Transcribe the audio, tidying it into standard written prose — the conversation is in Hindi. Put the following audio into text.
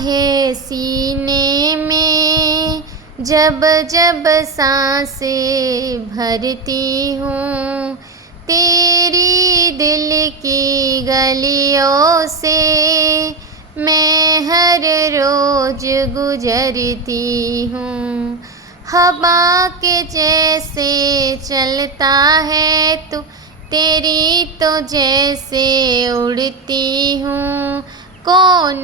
है सीने में, जब जब सांसें भरती हूँ, तेरी दिल की गलियों से मैं हर रोज गुजरती हूँ। हवा के जैसे चलता है तू, तेरी तो जैसे उड़ती हूँ। कौन